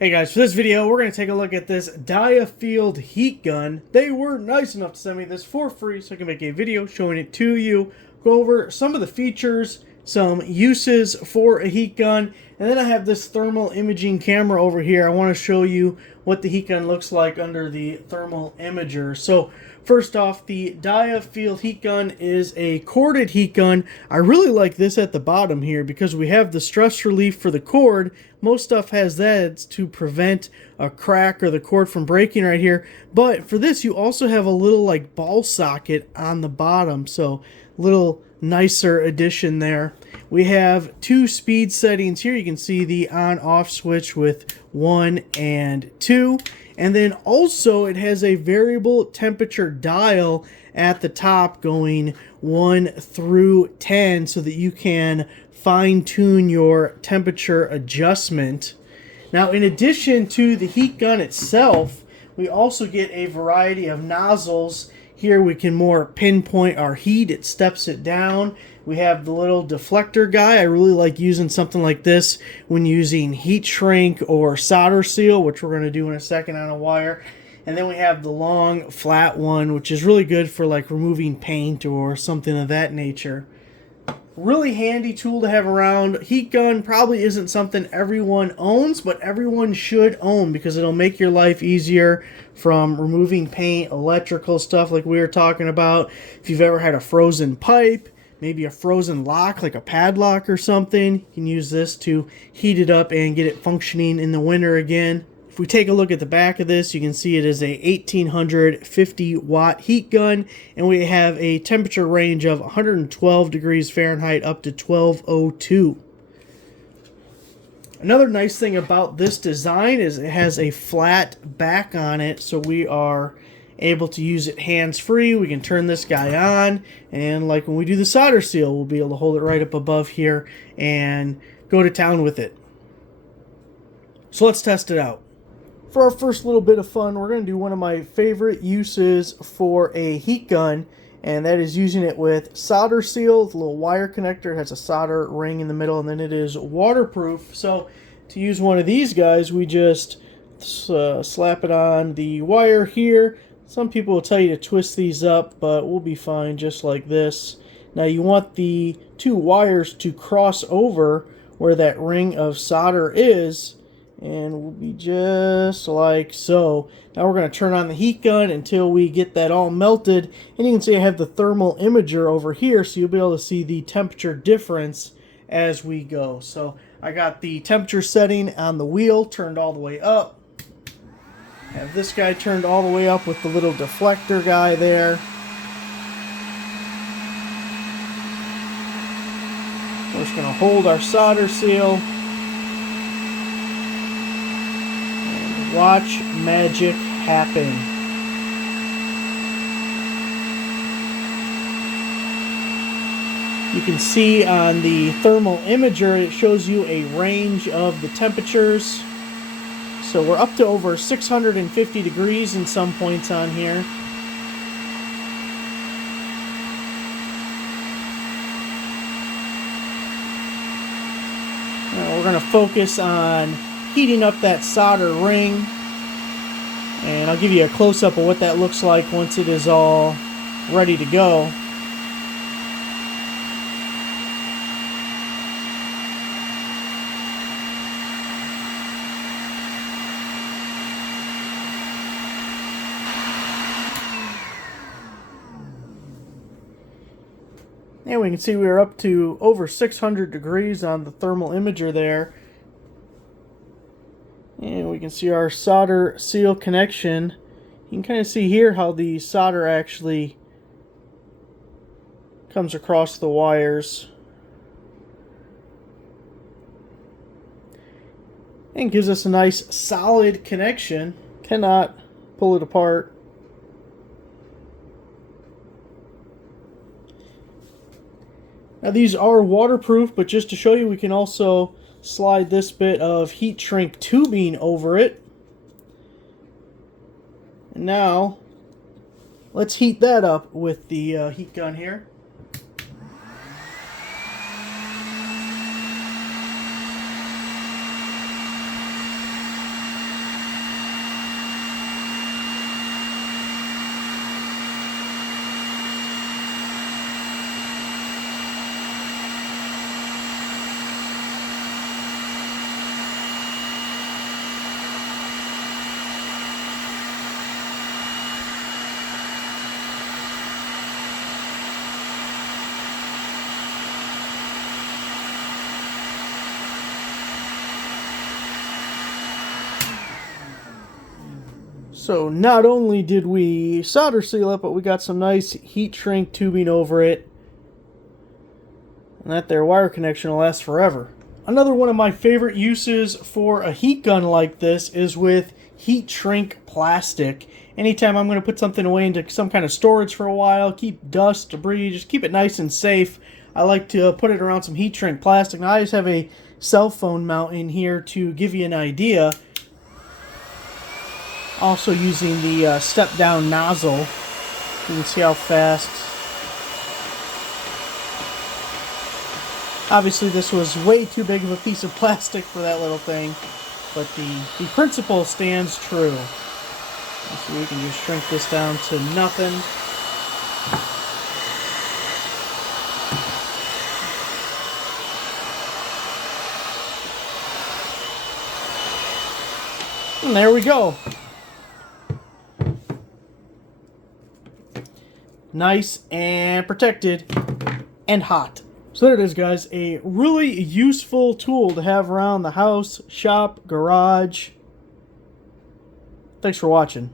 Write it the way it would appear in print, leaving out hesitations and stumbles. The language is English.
Hey guys, for this video, we're going to take a look at this Diefield heat gun. They were nice enough to send me this for free so I can make a video showing it to you. Go over some of the features, some uses for a heat gun, and then I have this thermal imaging camera over here. I want to show you what the heat gun looks like under the thermal imager. So first off, the Diefield heat gun is a corded heat gun. I really like this at the bottom here because we have the stress relief for the cord. Most stuff has that to prevent a crack or the cord from breaking right here. But for this, you also have a little like ball socket on the bottom. So little nicer addition there. We have two speed settings here. You can see the on-off switch with 1 and 2. And then also it has a variable temperature dial at the top going 1 through 10 so that you can fine-tune your temperature adjustment. Now, in addition to the heat gun itself, we also get a variety of nozzles. Here we can more pinpoint our heat. It steps it down. We have the little deflector guy. I really like using something like this when using heat shrink or solder seal, which we're going to do in a second on a wire. And then we have the long flat one, which is really good for like removing paint or something of that nature. Really handy tool to have around. Heat gun probably isn't something everyone owns, but everyone should own because it'll make your life easier from removing paint, electrical stuff like we were talking about. If you've ever had a frozen pipe, maybe a frozen lock like a padlock or something, you can use this to heat it up and get it functioning in the winter again. If we take a look at the back of this, you can see it is a 1850 watt heat gun, and we have a temperature range of 112 degrees Fahrenheit up to 1202. Another nice thing about this design is it has a flat back on it, so we are able to use it hands-free. We can turn this guy on, and like when we do the solder seal, we'll be able to hold it right up above here and go to town with it. So let's test it out. For our first little bit of fun, we're going to do one of my favorite uses for a heat gun, and that is using it with solder seal. The little wire connector has a solder ring in the middle, and then it is waterproof. So to use one of these guys, we just slap it on the wire here. Some people will tell you to twist these up, but we'll be fine just like this. Now you want the two wires to cross over where that ring of solder is, and we'll be just like so. Now we're going to turn on the heat gun until we get that all melted, and you can see I have the thermal imager over here, so you'll be able to see the temperature difference as we go. So I got the temperature setting on the wheel turned all the way up. Have this guy turned all the way up with the little deflector guy there. We're just going to hold our solder seal and watch magic happen. You can see on the thermal imager it shows you a range of the temperatures. So we're up to over 650 degrees in some points on here. Now we're going to focus on heating up that solder ring. And I'll give you a close-up of what that looks like once it is all ready to go. And we can see we're up to over 600 degrees on the thermal imager there. And we can see our solder seal connection. You can kind of see here how the solder actually comes across the wires. And gives us a nice solid connection. Cannot pull it apart. Now these are waterproof, but just to show you, we can also slide this bit of heat shrink tubing over it. And now, let's heat that up with the heat gun here. So not only did we solder seal it, but we got some nice heat shrink tubing over it. And that there wire connection will last forever. Another one of my favorite uses for a heat gun like this is with heat shrink plastic. Anytime I'm going to put something away into some kind of storage for a while, keep dust, debris, just keep it nice and safe, I like to put it around some heat shrink plastic. Now I just have a cell phone mount in here to give you an idea. Also using the step down nozzle. You can see how fast. Obviously this was way too big of a piece of plastic for that little thing, but the principle stands true. So we can just shrink this down to nothing. And there we go. Nice and protected and hot. So there it is, guys. A really useful tool to have around the house, shop, garage. Thanks for watching.